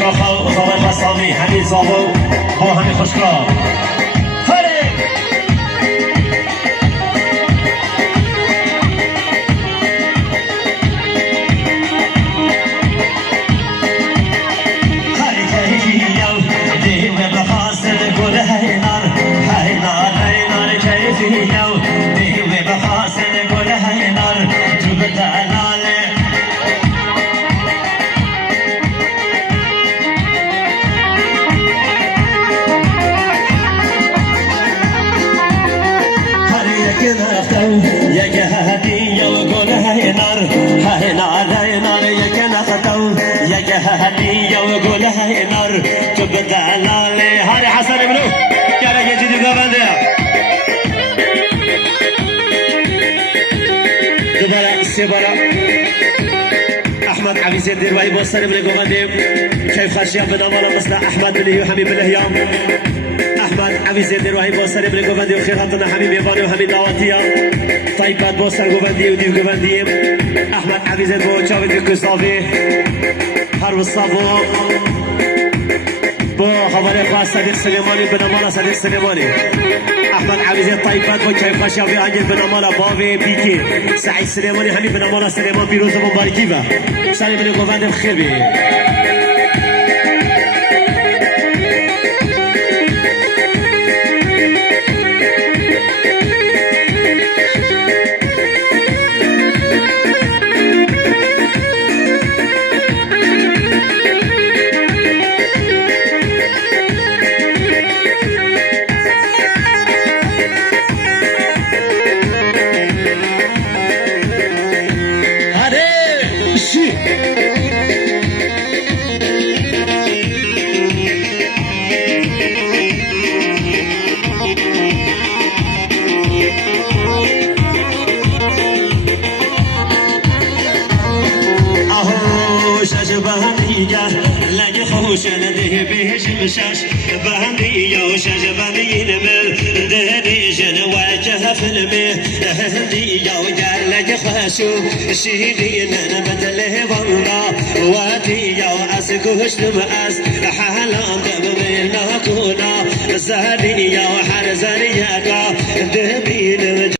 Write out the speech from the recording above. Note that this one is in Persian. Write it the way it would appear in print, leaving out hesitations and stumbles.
خوشگاه خواه بسامی همین زابو با همین خوشگاه یک هدیه و گل هینار هینار یک نختو یک هدیه و گل هینار تو به دلال هاری حسن ابنو یالا یه جدی گونده دوباره سه بارا احمد عبیزی دیروایی بستر ابن گونده کیف خرشیان به نامالا مثل احمد بلیه و حمید بلهیام احمد عویزی دیروایی بستر ابن گونده و خیراتنا همین میوانه و همین دعواتیه طيبات بوسر قوبندي وديف قوبندي احمد عبيزة بو تشاويد كوستافي هرب الصابو بو خبري خاص صديق سليماني بنمالا صديق سليماني احمد عبيزة طيبات بو كيف خشافي عنجل بنمالا بابي بيكي سعيد سليماني همي بنمالا سليمان بيروز مباركي با سالي من قوبندي بخير بي لگه خوش نده بهش مشش بهندی یا شش بهندی نمل دهنی جن وجه فیلمی هندی یا گر لگه خوشو شیدی نن بدله واندا وادی یا از گوش نم از حالان دم من نکونا زهدی یا هر زریعه ده بین